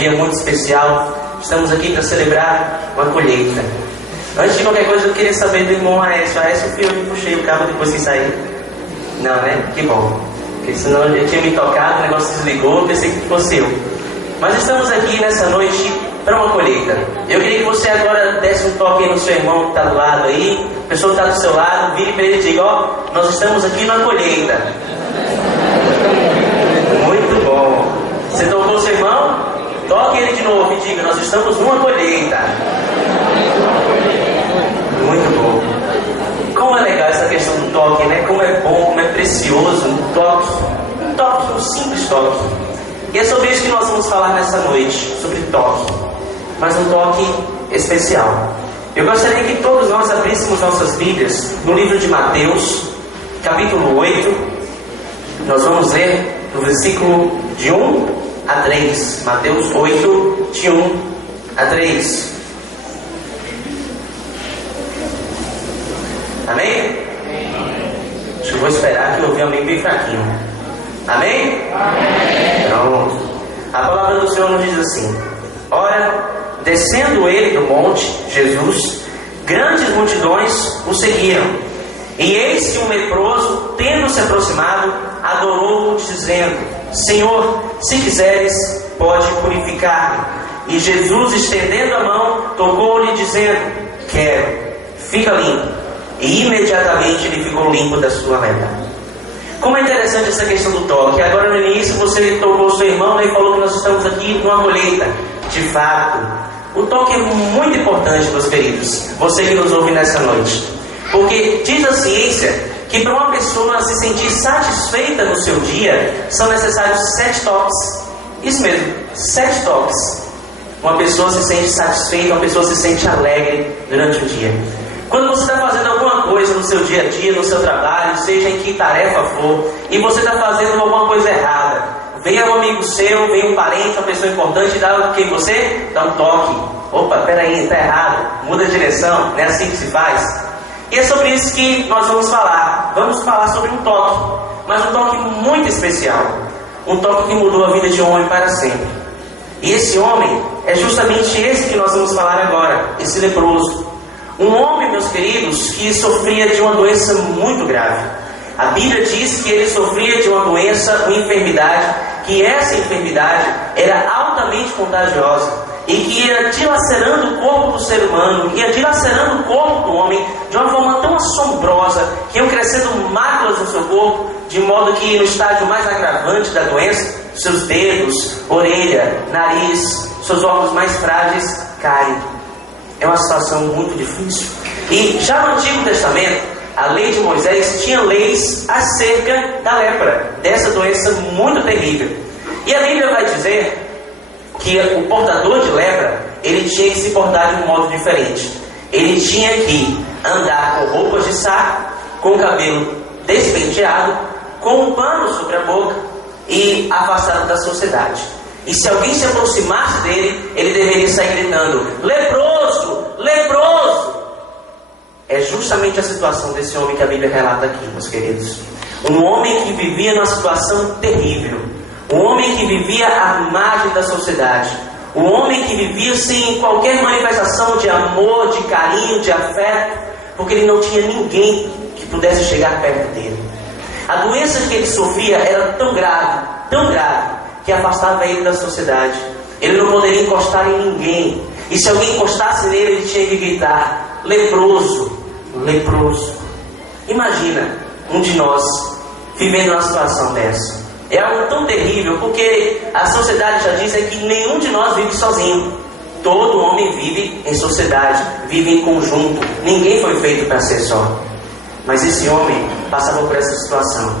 dia muito especial. Estamos aqui para celebrar uma colheita. Antes de qualquer coisa, eu queria saber do irmão Aécio. Aécio, eu puxei o cabo depois que saí. Não, né? Que bom. Porque senão eu tinha me tocado, o negócio desligou, eu pensei que fosse eu. Mas estamos aqui nessa noite para uma colheita. Eu queria que você agora desse um toque aí no seu irmão que está do lado aí. A pessoa que está do seu lado, vire para ele e diga: ó, nós estamos aqui numa colheita. Muito bom. Você tocou o seu irmão? Toque ele de novo e diga: nós estamos numa colheita. Muito bom. Como é legal essa questão do toque, né? Como é bom, como é precioso um toque, um simples toque. E é sobre isso que nós vamos falar nessa noite, sobre toque, mas um toque especial. Eu gostaria que todos nós abríssemos nossas Bíblias no livro de Mateus, capítulo 8. Nós vamos ler no versículo de 1 a 3. Mateus 8, de 1 a 3. Amém? Acho que vou esperar que eu ouvi alguém bem fraquinho. Amém? Amém. Pronto. A palavra do Senhor nos diz assim: ora, descendo ele do monte, Jesus, grandes multidões o seguiram. E eis que um leproso, tendo se aproximado, adorou-o, dizendo: Senhor, se quiseres, pode purificar-me. E Jesus, estendendo a mão, tocou-lhe, dizendo: quero, fica limpo. E imediatamente ele ficou limpo da sua lepra. Como é interessante essa questão do toque. Agora no início você tocou o seu irmão e falou que nós estamos aqui numa colheita. De fato, o toque é muito importante, meus queridos, você que nos ouve nessa noite. Porque diz a ciência que para uma pessoa se sentir satisfeita no seu dia, são necessários 7 toques. Isso mesmo, 7 toques. Uma pessoa se sente satisfeita, uma pessoa se sente alegre durante o dia. Quando você está fazendo alguma coisa no seu dia a dia, no seu trabalho, seja em que tarefa for, e você está fazendo alguma coisa errada, vem um amigo seu, vem um parente, uma pessoa importante, e dá o que em você? Dá um toque. Opa, peraí, está errado, muda a direção, não é assim que se faz. E é sobre isso que nós vamos falar. Vamos falar sobre um toque, mas um toque muito especial. Um toque que mudou a vida de um homem para sempre. E esse homem é justamente esse que nós vamos falar agora, esse leproso. Um homem, meus queridos, que sofria de uma doença muito grave. A Bíblia diz que ele sofria de uma doença, uma enfermidade, que essa enfermidade era altamente contagiosa e que ia dilacerando o corpo do ser humano, ia dilacerando o corpo do homem de uma forma tão assombrosa, que iam crescendo máculas no seu corpo, de modo que no estágio mais agravante da doença, seus dedos, orelha, nariz, seus órgãos mais frágeis caem. É uma situação muito difícil. E já no Antigo Testamento, a lei de Moisés tinha leis acerca da lepra, dessa doença muito terrível. E a Bíblia vai dizer que o portador de lepra, ele tinha que se portar de um modo diferente. Ele tinha que andar com roupas de saco, com o cabelo despenteado, com um pano sobre a boca e afastado da sociedade. E se alguém se aproximasse dele, ele deveria sair gritando: leproso, leproso! É justamente a situação desse homem que a Bíblia relata aqui, meus queridos. Um homem que vivia numa situação terrível. Um homem que vivia à margem da sociedade. Um homem que vivia sem qualquer manifestação de amor, de carinho, de afeto, porque ele não tinha ninguém que pudesse chegar perto dele. A doença que ele sofria era tão grave, que afastava ele da sociedade. Ele não poderia encostar em ninguém. E se alguém encostasse nele, ele tinha que gritar: leproso, leproso. Imagina um de nós vivendo uma situação dessa. É algo tão terrível, porque a sociedade já diz que nenhum de nós vive sozinho. Todo homem vive em sociedade, vive em conjunto. Ninguém foi feito para ser só. Mas esse homem passava por essa situação.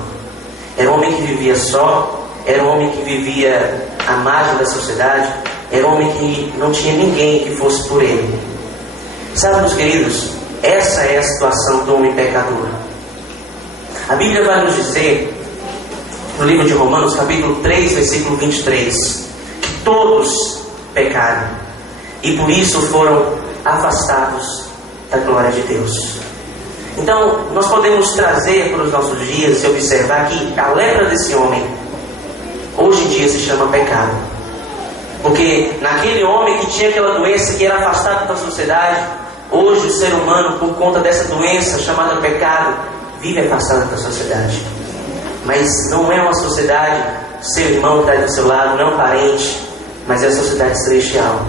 Era um homem que vivia só. Era um homem que vivia à margem da sociedade. Era um homem que não tinha ninguém que fosse por ele. Sabe, meus queridos, essa é a situação do homem pecador. A Bíblia vai nos dizer, no livro de Romanos, capítulo 3, versículo 23, que todos pecaram e por isso foram afastados da glória de Deus. Então, nós podemos trazer para os nossos dias e observar que a lepra desse homem hoje em dia se chama pecado. Porque naquele homem que tinha aquela doença, que era afastado da sociedade, hoje o ser humano, por conta dessa doença chamada pecado, vive afastado da sociedade. Mas não é uma sociedade, seu irmão que está do seu lado, não é um parente, mas é a sociedade celestial.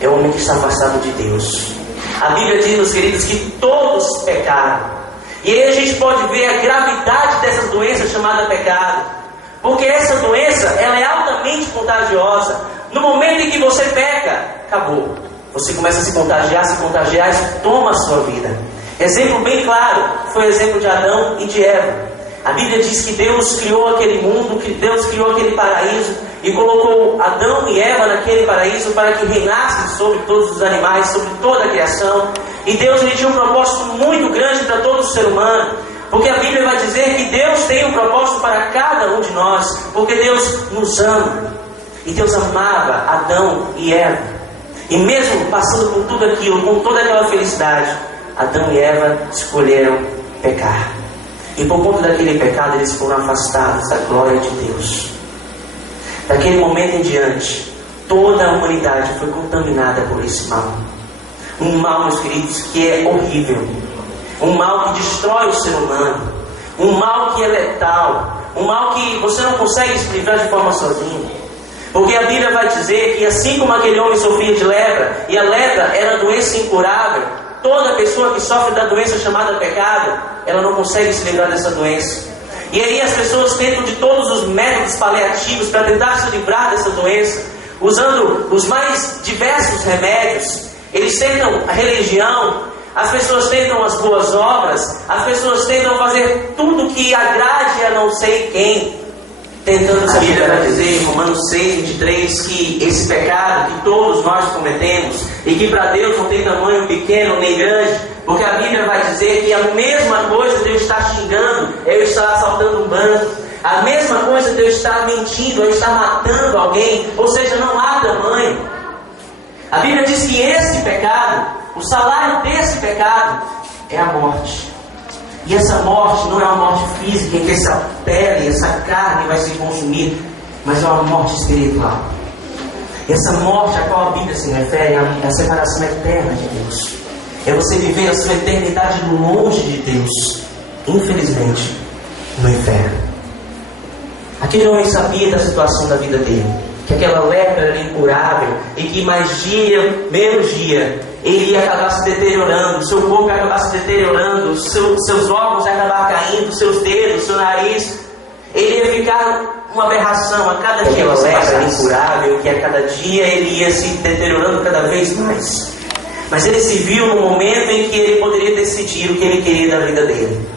É o homem que está afastado de Deus. A Bíblia diz, meus queridos, que todos pecaram. E aí a gente pode ver a gravidade dessa doença chamada pecado. Porque essa doença, ela é altamente contagiosa. No momento em que você peca, acabou. Você começa a se contagiar, isso toma a sua vida. Exemplo bem claro, foi o exemplo de Adão e de Eva. A Bíblia diz que Deus criou aquele mundo, que Deus criou aquele paraíso e colocou Adão e Eva naquele paraíso para que reinassem sobre todos os animais, sobre toda a criação. E Deus lhe tinha um propósito muito grande para todo o ser humano. Porque a Bíblia vai dizer que Deus tem um propósito para cada um de nós. Porque Deus nos ama. E Deus amava Adão e Eva. E mesmo passando por tudo aquilo, com toda aquela felicidade, Adão e Eva escolheram pecar. E por conta daquele pecado, eles foram afastados da glória de Deus. Daquele momento em diante, toda a humanidade foi contaminada por esse mal. Um mal, meus queridos, que é horrível. Um mal que destrói o ser humano. Um mal que é letal. Um mal que você não consegue se livrar de forma sozinho. Porque a Bíblia vai dizer que assim como aquele homem sofria de lepra, e a lepra era doença incurável, toda pessoa que sofre da doença chamada pecado, ela não consegue se livrar dessa doença. E aí as pessoas tentam de todos os métodos paliativos para tentar se livrar dessa doença, usando os mais diversos remédios. Eles tentam a religião, as pessoas tentam as boas obras, as pessoas tentam fazer tudo que agrade a não sei quem, tentando se livrar. Vai dizer em Romanos 6:23 que esse pecado que todos nós cometemos e que para Deus não tem tamanho pequeno nem grande, porque a Bíblia vai dizer que a mesma coisa de eu estar xingando, eu estar assaltando um banco, a mesma coisa de eu estar mentindo, eu estar matando alguém, ou seja, não há tamanho. A Bíblia diz que esse pecado, o salário desse pecado é a morte. E essa morte não é uma morte física em que essa pele, essa carne vai se consumir, mas é uma morte espiritual. E essa morte a qual a Bíblia se refere é a separação eterna de Deus. É você viver a sua eternidade longe de Deus, infelizmente, no inferno. Aquele homem sabia da situação da vida dele, que aquela lepra era incurável e que mais dia, menos dia, ele ia acabar se deteriorando, seu corpo ia acabar se deteriorando, seus órgãos iam acabar caindo, seus dedos, seu nariz, ele ia ficar uma aberração. A cada dia aquela lepra era incurável, que a cada dia ele ia se deteriorando cada vez mais. Mas ele se viu no momento em que ele poderia decidir o que ele queria da vida dele.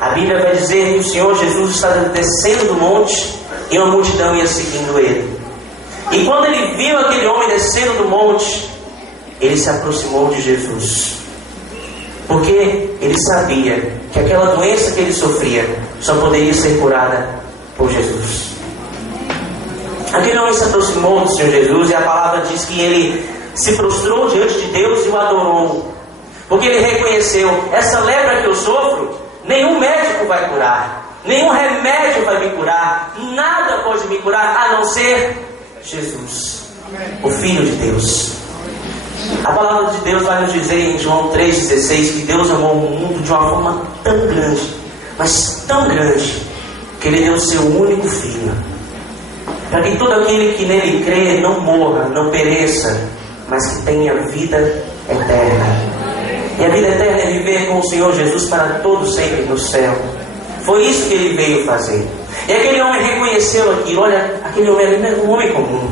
A Bíblia vai dizer que o Senhor Jesus estava descendo do monte e uma multidão ia seguindo ele. E quando ele viu aquele homem descendo do monte, ele se aproximou de Jesus. Porque ele sabia que aquela doença que ele sofria só poderia ser curada por Jesus. Aquele homem se aproximou do Senhor Jesus e a palavra diz que ele se prostrou diante de Deus e o adorou. Porque ele reconheceu: essa lepra que eu sofro, nenhum médico vai curar, nenhum remédio vai me curar, nada pode me curar a não ser Jesus, o Filho de Deus. A palavra de Deus vai nos dizer em João 3,16 que Deus amou o mundo de uma forma tão grande, mas tão grande, que Ele deu o seu único Filho, para que todo aquele que nele crê não morra, não pereça, mas que tenha vida eterna. E a vida eterna é viver com o Senhor Jesus para todo sempre no céu. Foi isso que Ele veio fazer. E aquele homem reconheceu aquilo. Olha, aquele homem ali não é um homem comum.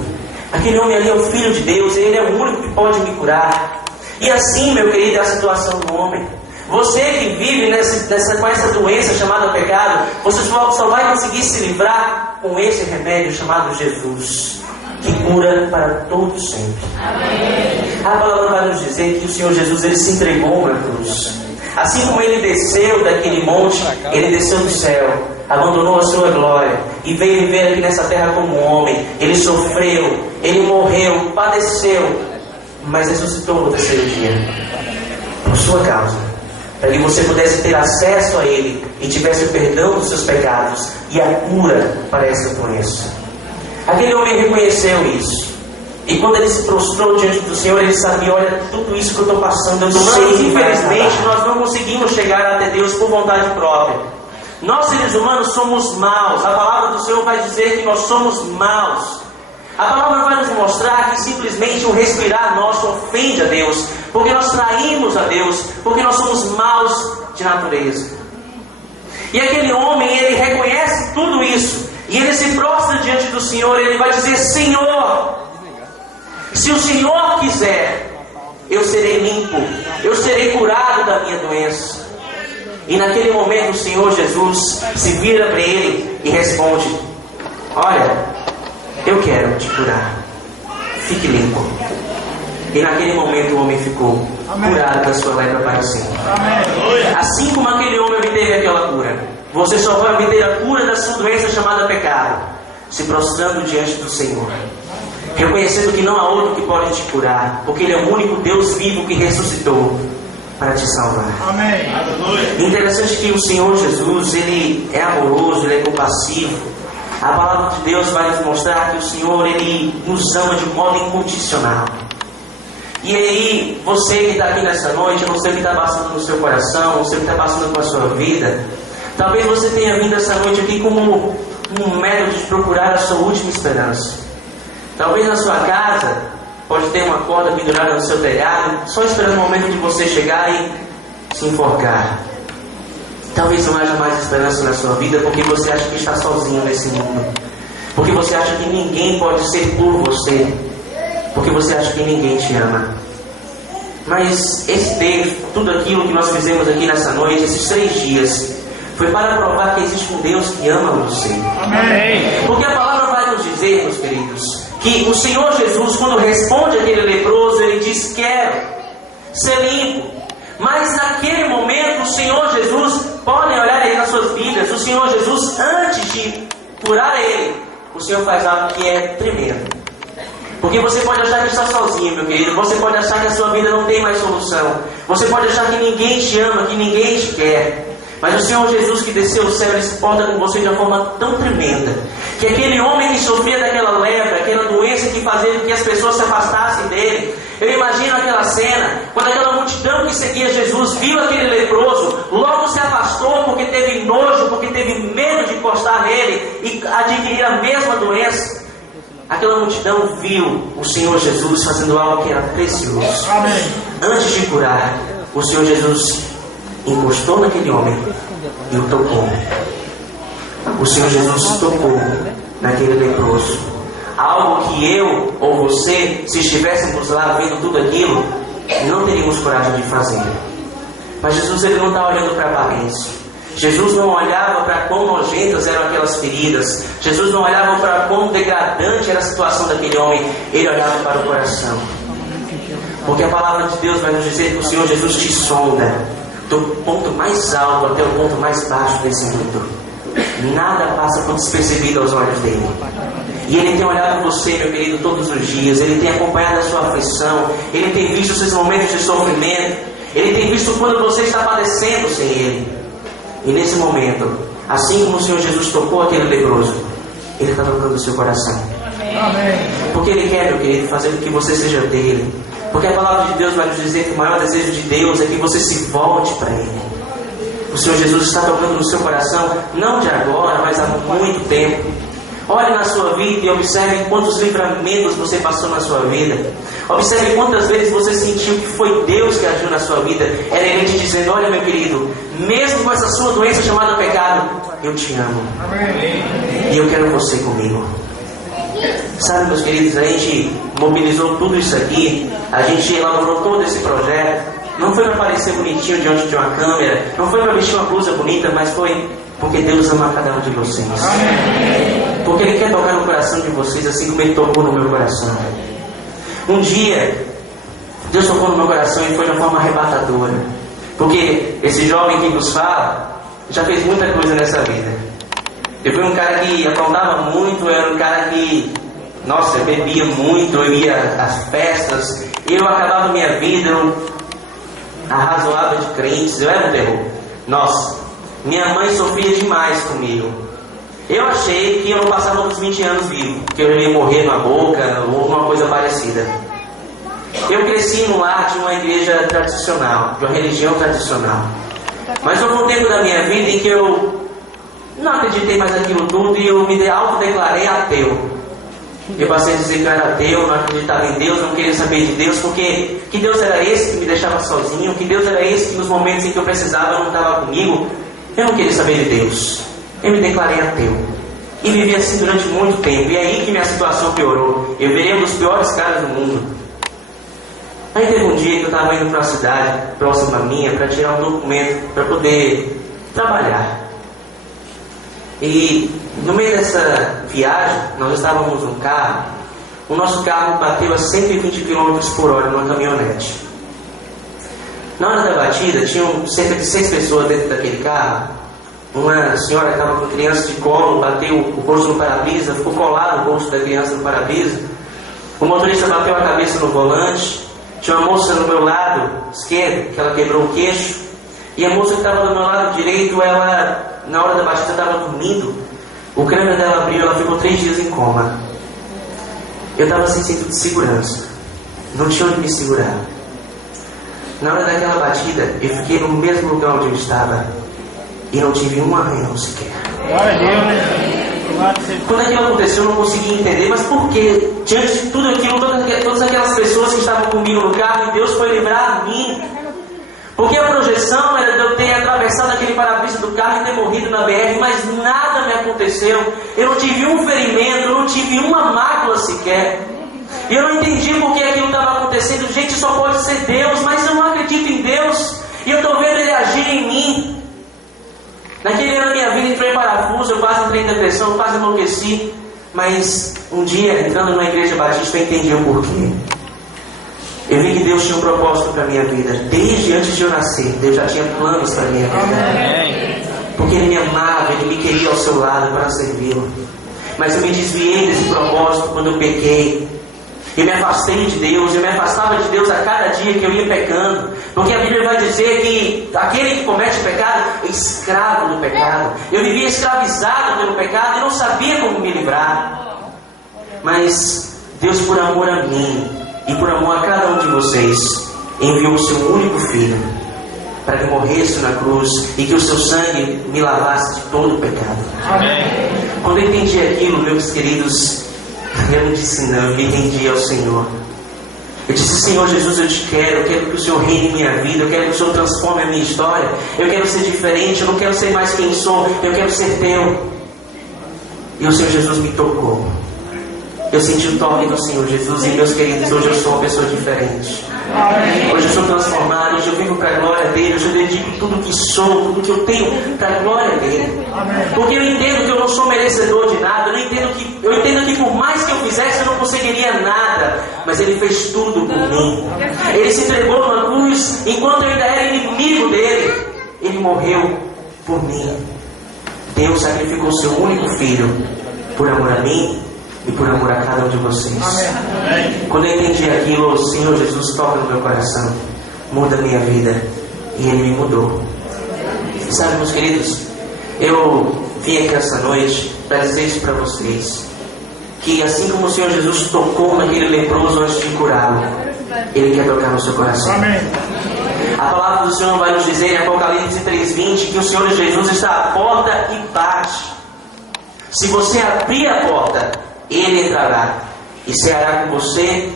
Aquele homem ali é o Filho de Deus. Ele é o único que pode me curar. E assim, meu querido, é a situação do homem. Você que vive com essa doença chamada pecado, você só vai conseguir se livrar com esse remédio chamado Jesus, que cura para todo sempre. Amém. A palavra vai nos dizer que o Senhor Jesus, Ele se entregou na cruz. Assim como Ele desceu daquele monte, Ele desceu do céu, abandonou a sua glória e veio viver aqui nessa terra como homem. Ele sofreu, Ele morreu, padeceu, mas ressuscitou no terceiro dia por sua causa, para que você pudesse ter acesso a Ele e tivesse o perdão dos seus pecados e a cura para essa doença. Aquele homem reconheceu isso. E quando ele se prostrou diante do Senhor, ele sabia, olha, tudo isso que eu estou passando, eu sei. Infelizmente, nós não conseguimos chegar até Deus por vontade própria. Nós, seres humanos, somos maus. A palavra do Senhor vai dizer que nós somos maus. A palavra vai nos mostrar que simplesmente o respirar nosso ofende a Deus, porque nós traímos a Deus, porque nós somos maus de natureza. E aquele homem, ele reconhece tudo isso, e ele se prostra diante do Senhor, ele vai dizer, Senhor, se o Senhor quiser, eu serei limpo, eu serei curado da minha doença. E naquele momento o Senhor Jesus se vira para ele e responde, olha, eu quero te curar, fique limpo. E naquele momento o homem ficou curado da sua lepra para sempre. Assim como aquele homem obteve aquela cura, você só vai obter a cura da sua doença chamada pecado, se prostrando diante do Senhor, reconhecendo que não há outro que pode te curar, porque Ele é o único Deus vivo que ressuscitou para te salvar. Amém. Interessante que o Senhor Jesus, Ele é amoroso, Ele é compassivo. A palavra de Deus vai nos mostrar que o Senhor, Ele nos ama de modo incondicional. E aí, você que está aqui nessa noite, eu não sei o que está passando no seu coração, não sei o que está passando com a sua vida. Talvez você tenha vindo essa noite aqui como um método de procurar a sua última esperança. Talvez na sua casa pode ter uma corda pendurada no seu telhado, só esperando o momento de você chegar e se enforcar. Talvez não haja mais esperança na sua vida porque você acha que está sozinho nesse mundo, porque você acha que ninguém pode ser por você, porque você acha que ninguém te ama. Mas esse texto, tudo aquilo que nós fizemos aqui nessa noite, esses 3 dias, foi para provar que existe um Deus que ama você. Amém. Porque a palavra vai nos dizer, meus queridos, que o Senhor Jesus, quando responde àquele leproso, Ele diz, quero ser limpo. Mas naquele momento, o Senhor Jesus, podem olhar aí nas suas Bíblias, o Senhor Jesus, antes de curar ele, o Senhor faz algo que é tremendo. Porque você pode achar que está sozinho, meu querido. Você pode achar que a sua vida não tem mais solução. Você pode achar que ninguém te ama, que ninguém te quer. Mas o Senhor Jesus que desceu do céu, Ele se porta com você de uma forma tão tremenda, que aquele homem que sofria daquela lepra, aquela doença que fazia com que as pessoas se afastassem dele, eu imagino aquela cena, quando aquela multidão que seguia Jesus viu aquele leproso, logo se afastou porque teve nojo, porque teve medo de encostar nele e adquirir a mesma doença. Aquela multidão viu o Senhor Jesus fazendo algo que era precioso. Amém. Antes de curar, o Senhor Jesus encostou naquele homem e o tocou. O Senhor Jesus tocou naquele leproso. Algo que eu ou você, se estivéssemos lá vendo tudo aquilo, não teríamos coragem de fazer. Mas Jesus, Ele não está olhando para a aparência. Jesus não olhava para quão nojentas eram aquelas feridas. Jesus não olhava para quão degradante era a situação daquele homem. Ele olhava para o coração. Porque a palavra de Deus vai nos dizer que o Senhor Jesus te sonda do ponto mais alto até o ponto mais baixo desse mundo. Nada passa por despercebido aos olhos dele. E Ele tem olhado você, meu querido, todos os dias. Ele tem acompanhado a sua aflição. Ele tem visto os seus momentos de sofrimento. Ele tem visto quando você está padecendo sem Ele. E nesse momento, assim como o Senhor Jesus tocou aquele leproso, Ele está tocando o seu coração. Amém. Porque Ele quer, meu querido, fazer com que você seja dele. Porque a palavra de Deus vai nos dizer que o maior desejo de Deus é que você se volte para Ele. O Senhor Jesus está tocando no seu coração, não de agora, mas há muito tempo. Olhe na sua vida e observe quantos livramentos você passou na sua vida. Observe quantas vezes você sentiu que foi Deus que agiu na sua vida. Era Ele te dizendo, olha meu querido, mesmo com essa sua doença chamada pecado, eu te amo. Amém. E eu quero você comigo. Sabe, meus queridos, a gente mobilizou tudo isso aqui, a gente elaborou todo esse projeto. Não foi para parecer bonitinho diante de uma câmera, não foi para vestir uma blusa bonita, mas foi porque Deus ama cada um de vocês. Amém. Porque Ele quer tocar no coração de vocês, assim como Ele tocou no meu coração. Um dia, Deus tocou no meu coração e foi de uma forma arrebatadora. Porque esse jovem que nos fala, já fez muita coisa nessa vida. Eu fui um cara que aprontava muito, eu era um cara que, nossa, eu bebia muito, eu ia às festas, eu acabava minha vida, eu arrazoava de crentes, eu era um terror. Nossa, minha mãe sofria demais comigo. Eu achei que eu não passava dos 20 anos vivo, que eu ia morrer na boca ou alguma coisa parecida. Eu cresci num lar de uma igreja tradicional, de uma religião tradicional. Mas houve um tempo da minha vida em que eu não acreditei mais naquilo tudo e eu me autodeclarei ateu. Eu passei a dizer que eu era ateu, não acreditava em Deus, não queria saber de Deus, porque que Deus era esse que me deixava sozinho, que Deus era esse que nos momentos em que eu precisava não estava comigo. Eu não queria saber de Deus. Eu me declarei ateu. E vivi assim durante muito tempo. E é aí que minha situação piorou. Eu virei um dos piores caras do mundo. Aí teve um dia que eu estava indo para uma cidade próxima à minha para tirar um documento para poder trabalhar. E no meio dessa viagem, nós estávamos num carro. O nosso carro bateu a 120 km por hora numa caminhonete. Na hora da batida, tinham cerca de 6 pessoas dentro daquele carro. Uma senhora que estava com criança de colo, bateu o rosto no para-brisa, ficou colado o rosto da criança no para-brisa. O motorista bateu a cabeça no volante. Tinha uma moça no meu lado esquerdo, que ela quebrou o queixo. E a moça que estava do meu lado direito, ela, na hora da batida, estava dormindo. O crânio dela abriu, ela ficou 3 dias em coma. Eu estava sem cinto de segurança. Não tinha onde me segurar. Na hora daquela batida, eu fiquei no mesmo lugar onde eu estava. E não tive um arranhão sequer. Glória a Deus, né? Quando aquilo aconteceu, eu não conseguia entender. Mas por quê? Diante de tudo aquilo, todas aquelas pessoas que estavam comigo no carro, e Deus foi livrar a mim. Porque a projeção era de eu ter atravessado aquele para-brisa do carro e ter morrido na BR, mas nada me aconteceu. Eu não tive um ferimento, eu não tive uma mácula sequer. E eu não entendi por que aquilo estava acontecendo. Gente, só pode ser Deus, mas eu não acredito em Deus. E eu estou vendo Ele agir em mim. Naquele ano da minha vida entrei em parafuso, eu quase entrei em depressão, eu quase enlouqueci. Mas um dia, entrando numa igreja batista, eu entendi o porquê. Eu vi que Deus tinha um propósito para a minha vida. Desde antes de eu nascer, Deus já tinha planos para a minha vida. Porque Ele me amava, Ele me queria ao seu lado para servi-lo. Mas eu me desviei desse propósito quando eu pequei. Eu me afastei de Deus, eu me afastava de Deus a cada dia que eu ia pecando. Porque a Bíblia vai dizer que aquele que comete pecado é escravo do pecado. Eu vivia escravizado pelo pecado e não sabia como me livrar. Mas Deus, por amor a mim e por amor a cada um de vocês, enviou o seu único filho para que morresse na cruz e que o seu sangue me lavasse de todo o pecado. Amém. Quando eu entendi aquilo, meus queridos, eu não disse não, eu me rendi ao Senhor. Eu disse: Senhor Jesus, eu te quero, eu quero que o Senhor reine em minha vida, eu quero que o Senhor transforme a minha história, eu quero ser diferente, eu não quero ser mais quem sou, eu quero ser teu. E o Senhor Jesus me tocou. Eu senti o toque do Senhor Jesus e, meus queridos, hoje eu sou uma pessoa diferente. Hoje eu sou transformado, hoje eu vivo para a glória dele, hoje eu dedico tudo que sou, tudo que eu tenho para a glória dele. Porque eu entendo que eu não sou merecedor de nada, eu entendo que por mais que eu fizesse eu não conseguiria nada, mas ele fez tudo por mim. Ele se entregou na cruz enquanto eu ainda era inimigo dele. Ele morreu por mim. Deus sacrificou seu único filho por amor a mim e por amor a cada um de vocês. Amém. Quando eu entendi aquilo, o Senhor Jesus toca no meu coração, muda a minha vida, e Ele me mudou. Sabe, meus queridos, eu vim aqui essa noite para dizer isso para vocês, que assim como o Senhor Jesus tocou naquele leproso antes de curá-lo, Ele quer tocar no seu coração. Amém. A palavra do Senhor vai nos dizer em Apocalipse 3:20 que o Senhor Jesus está à porta e bate. Se você abrir a porta, Ele entrará e ceará com você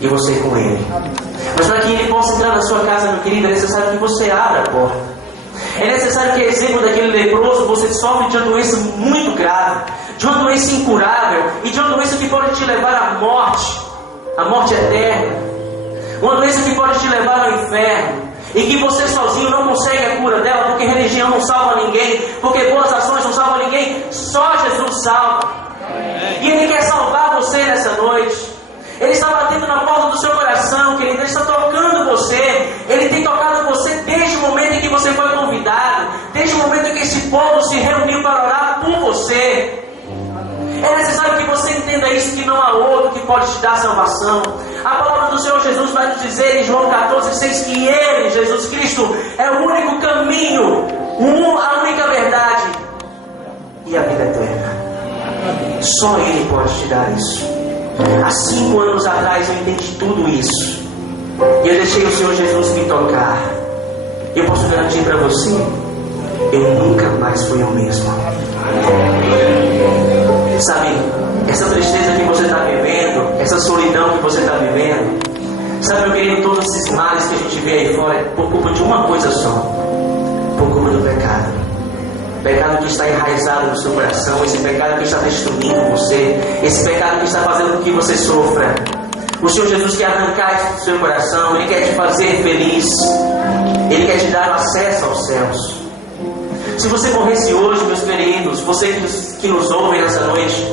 e você com Ele. Mas para que Ele possa entrar na sua casa, meu querido, é necessário que você abra a porta. É necessário que, exemplo daquele leproso, você sofre de uma doença muito grave, de uma doença incurável e de uma doença que pode te levar à morte eterna, uma doença que pode te levar ao inferno, e que você sozinho não consegue a cura dela, porque religião não salva ninguém, porque boas ações não salvam ninguém, só Jesus salva. E Ele quer salvar você nessa noite. Ele está batendo na porta do seu coração, querido. Ele está tocando você. Ele tem tocado você desde o momento em que você foi convidado, desde o momento em que esse povo se reuniu para orar por você. É necessário que você entenda isso, que não há outro que pode te dar salvação. A palavra do Senhor Jesus vai nos dizer em João 14:6 que Ele, Jesus Cristo, é o único caminho, a única verdade e a vida eterna. Só Ele pode te dar isso. Há 5 anos atrás eu entendi tudo isso. E eu deixei o Senhor Jesus me tocar. E eu posso garantir para você, eu nunca mais fui o mesmo. Sabe, essa tristeza que você está vivendo, essa solidão que você está vivendo, sabe, meu querido, todos esses males que a gente vê aí fora é por culpa de uma coisa só. Por culpa do pecado. Pecado que está enraizado no seu coração, esse pecado que está destruindo você, esse pecado que está fazendo com que você sofra. O Senhor Jesus quer arrancar isso do seu coração, Ele quer te fazer feliz, Ele quer te dar acesso aos céus. Se você morresse hoje, meus queridos, vocês que nos ouvem nessa noite,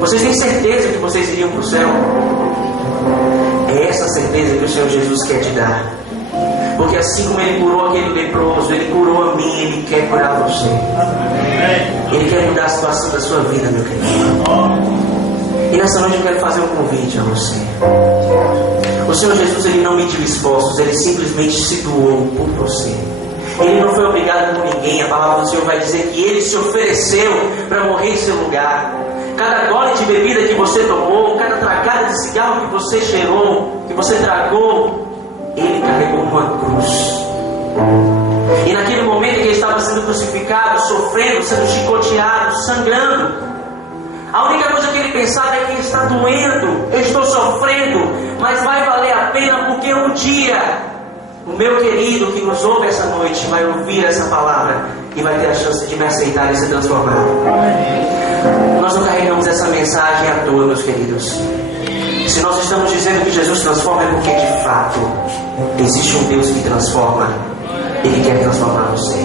vocês têm certeza que vocês iriam para o céu? É essa certeza que o Senhor Jesus quer te dar. Porque assim como Ele curou aquele leproso, Ele curou a mim, Ele quer curar você. Ele quer mudar a situação da sua vida, meu querido. E nessa noite eu quero fazer um convite a você. O Senhor Jesus, Ele não mediu esforços, Ele simplesmente se doou por você. Ele não foi obrigado por ninguém. A palavra do Senhor vai dizer que Ele se ofereceu para morrer em seu lugar. Cada gole de bebida que você tomou, cada tragada de cigarro que você cheirou, que você tragou, Ele carregou uma cruz. E naquele momento em que Ele estava sendo crucificado, sofrendo, sendo chicoteado, sangrando, a única coisa que Ele pensava é que está doendo, eu estou sofrendo, mas vai valer a pena, porque um dia o meu querido que nos ouve essa noite vai ouvir essa palavra e vai ter a chance de me aceitar e ser transformado. Nós não carregamos essa mensagem à toa, meus queridos. Se nós estamos dizendo que Jesus transforma, é porque de fato existe um Deus que transforma. Ele quer transformar você.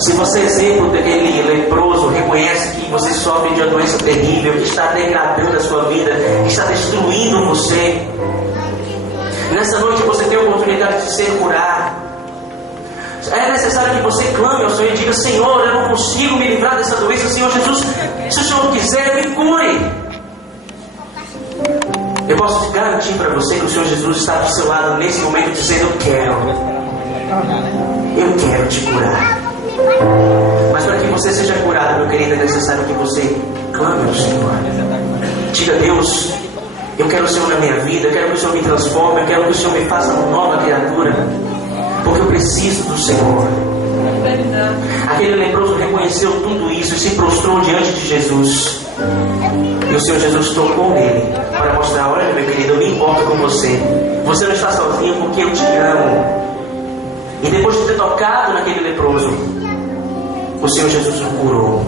Se você, exemplo daquele leproso, reconhece que você sofre de uma doença terrível, que está degradando a sua vida, que está destruindo você, nessa noite você tem a oportunidade de ser curado. É necessário que você clame ao Senhor e diga: Senhor, eu não consigo me livrar dessa doença. Senhor Jesus, se o Senhor quiser, me cure. Eu posso garantir para você que o Senhor Jesus está do seu lado nesse momento dizendo: eu quero te curar. Mas para que você seja curado, meu querido, é necessário que você clame ao Senhor. Diga: Deus, eu quero o Senhor na minha vida, eu quero que o Senhor me transforme, eu quero que o Senhor me faça uma nova criatura, porque eu preciso do Senhor. Aquele leproso reconheceu tudo isso e se prostrou diante de Jesus. E o Senhor Jesus tocou nele para mostrar: olha, meu querido, eu me importo com você. Você não está sozinho porque eu te amo. E depois de ter tocado naquele leproso, o Senhor Jesus o curou.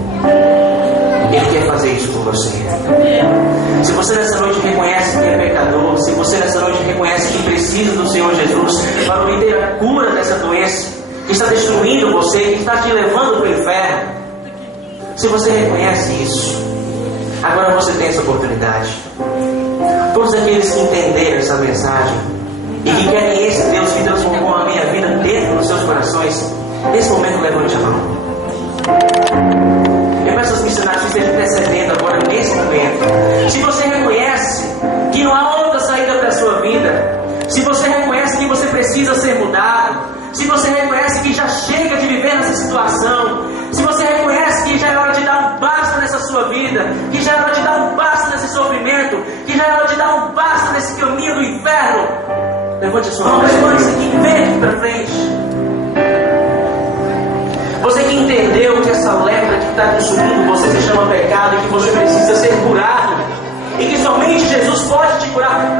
Ele quer fazer isso com você. Se você nessa noite reconhece que é pecador, se você nessa noite reconhece que precisa do Senhor Jesus para obter a cura dessa doença que está destruindo você, que está te levando para o inferno, se você reconhece isso, agora você tem essa oportunidade. Todos aqueles que entenderam essa mensagem e que querem esse Deus que transformou a minha vida dentro dos seus corações, nesse momento levante a mão. Eu peço aos missionários que estejam intercedendo agora nesse momento. Se você reconhece que não há outra saída para a sua vida, se você reconhece que você precisa ser mudado, se você reconhece que já chega de viver nessa situação, se você reconhece que já é hora de dar um basta nessa sua vida, que já é hora de dar um basta nesse sofrimento, que já é hora de dar um basta nesse caminho do inferno, levante a sua mão, levante-se aqui, vem aqui para frente. Você que entendeu que essa lepra que está consumindo você se chama pecado e que você precisa ser curado, e que somente Jesus pode te curar,